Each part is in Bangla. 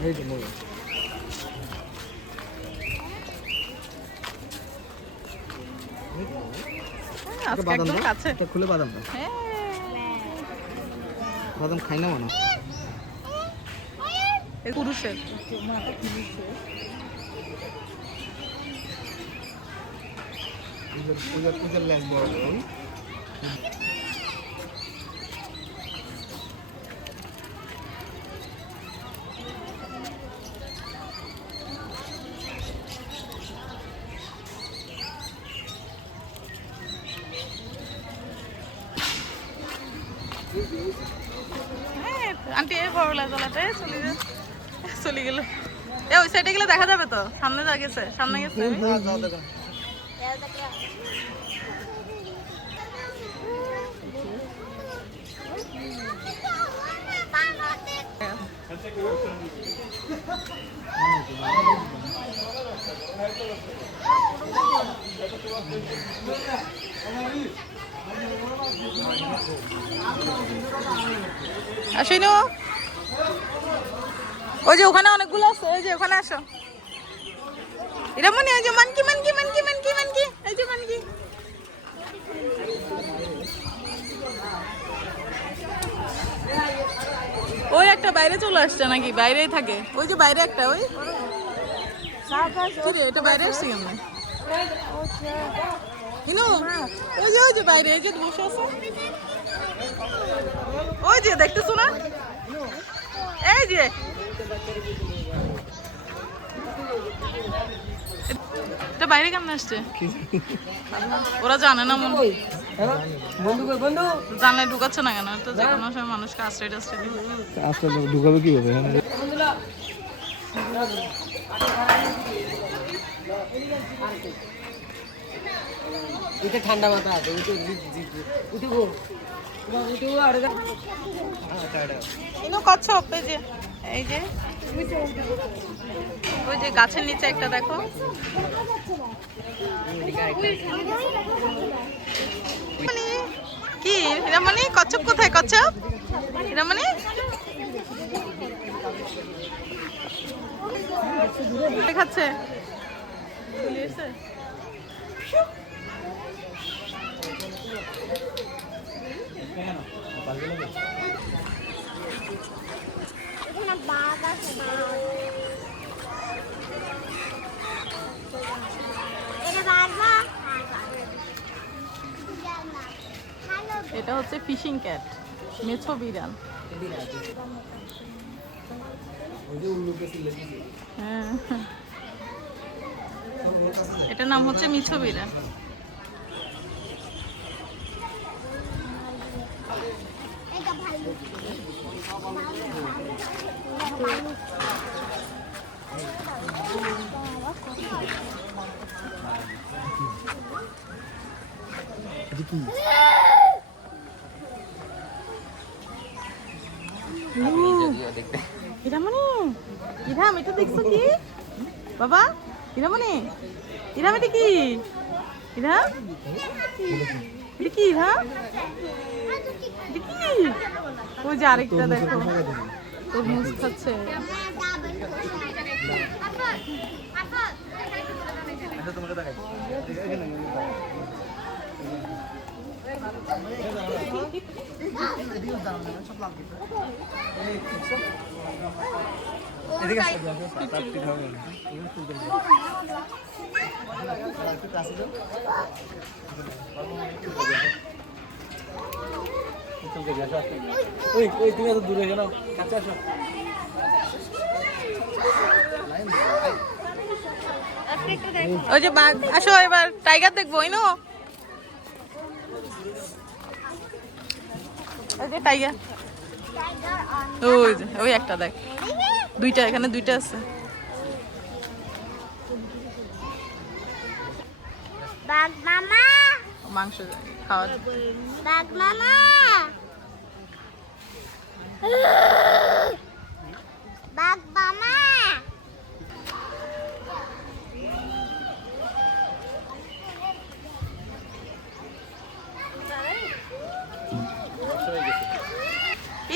এই যে ময়ূর আজকে একদম কাছে এটা খুলে বাদাম দাও হ্যাঁ বাদাম খাই না মানে এই পুরুষের পূজার ল্যাস বড় আন্টি এই বড় লাজালাতে চলে গেল এ ওই সাইডে গেলে দেখা যাবে তো সামনে যা গেছে সামনে গেছে আসিনো ওই যে ওখানে অনেকগুলো আছে ওই যে ওখানে আসো এরা মনে হয় যে monkey monkey monkey monkey monkey এই যে মানকি ওই একটা বাইরে চলে আসছে নাকি বাইরেই থাকে ওই যে বাইরে একটা ওই কি রে এটা বাইরে আসছে কেমন ইনো ওই যে বাইরে এই যে বসে আছে ওই যে দেখতেছো না এই যে এটা বাইরে কেমন আসছে ওরা জানে না মনে জানলে ঢুকাচ্ছে না কেন তো যে কোনো সময় মানুষকে আশ্রয় টাশ্রয় ঢুকাবে কিভাবে এটা ঠান্ডা মাথা আছে কচ্ছপ এই যে ওই যে গাছের নিচে একটা দেখো কি হিরামণি কচ্ছপ কোথায় কচ্ছপ হিরামণি দেখাচ্ছে এটা হচ্ছে ফিশিং ক্যাট মেছো বিড়াল হ্যাঁ এটার নাম হচ্ছে মিছো বিড়াল হিরামণি হিরাম এটা দেখছো কি বাবা হিরামণি হিরাম এটা কি হিরাম এটা কি হিরাম এটা কি ওই যে আরেকটা দেখো তরমুজ খাচ্ছে তুমি এত দূরে গেল কাছে আসো ওই যে বাঘ আসো এবার টাইগার দেখবো ইনো ওই যে টাইগার ওই যে ওই একটা দেখ দুইটা এখানে দুইটা আছে বাঘ মামা মাংস খাওয়া বাঘ মামা বাঘ মামা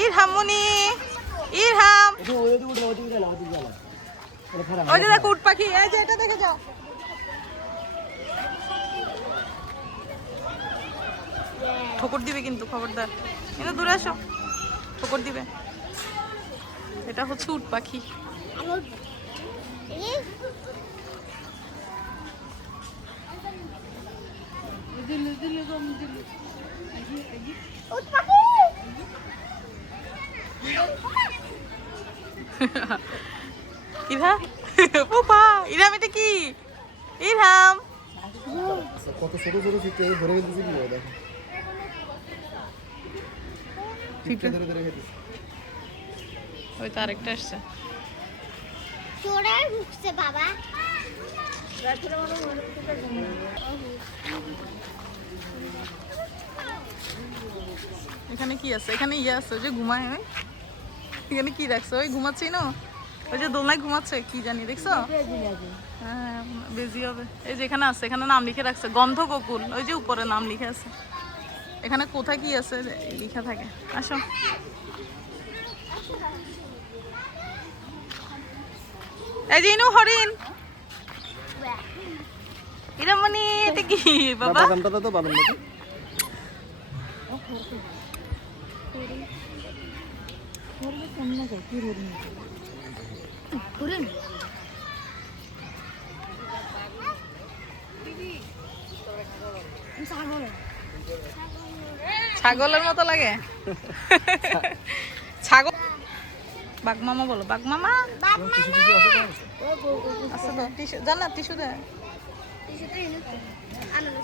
ইরহামুনি ইরহাম ওই যে দেখো উট পাখি, এই যে এটা দেখে যাও। ঠোকর দিবে কিন্তু, খবরদার। কিন্তু দূরে আসো, ঠোকর দিবে। এটা হচ্ছে উট পাখি। ইরহাম পোপা, ইরহাম এটা কি? ইরহাম কত ছোট ছোট চিত্র ধরে ফেলতেছি কি দেখো ধরে ধরে ফেলতেছি ওই তো আরেকটা আসছে। চোরে ঢুকছে বাবা। এখানে কি আছে? এখানে ইয়ে আছে, ওই যে ঘুমায়। ওই এখানে কি রাখছে? ওই ঘুমাচ্ছি না, ওই যে দোলনায় ঘুমাচ্ছে, কি জানি দেখছো? হ্যাঁ বেজি হবে। এই যে এখানে আছে, এখানে নাম লিখে রাখছে গন্ধ কোকুল, ওই যে উপরে নাম লিখে আছে। এখানে কোথায় কি আছে লিখা থাকে। আসো, এই যে ইনু হরিণ। ইরামনি এটা কি বাবা? বাদামটা তো বাদাম নাকি ছাগলের মতো লাগে। ছাগল। বাঘ মামা বলো, বাঘ মামা। বাঘ মামা। আচ্ছা তো টিস্যু, জান না টিস্যু দেয়। টিস্যুটা এনে আনো না।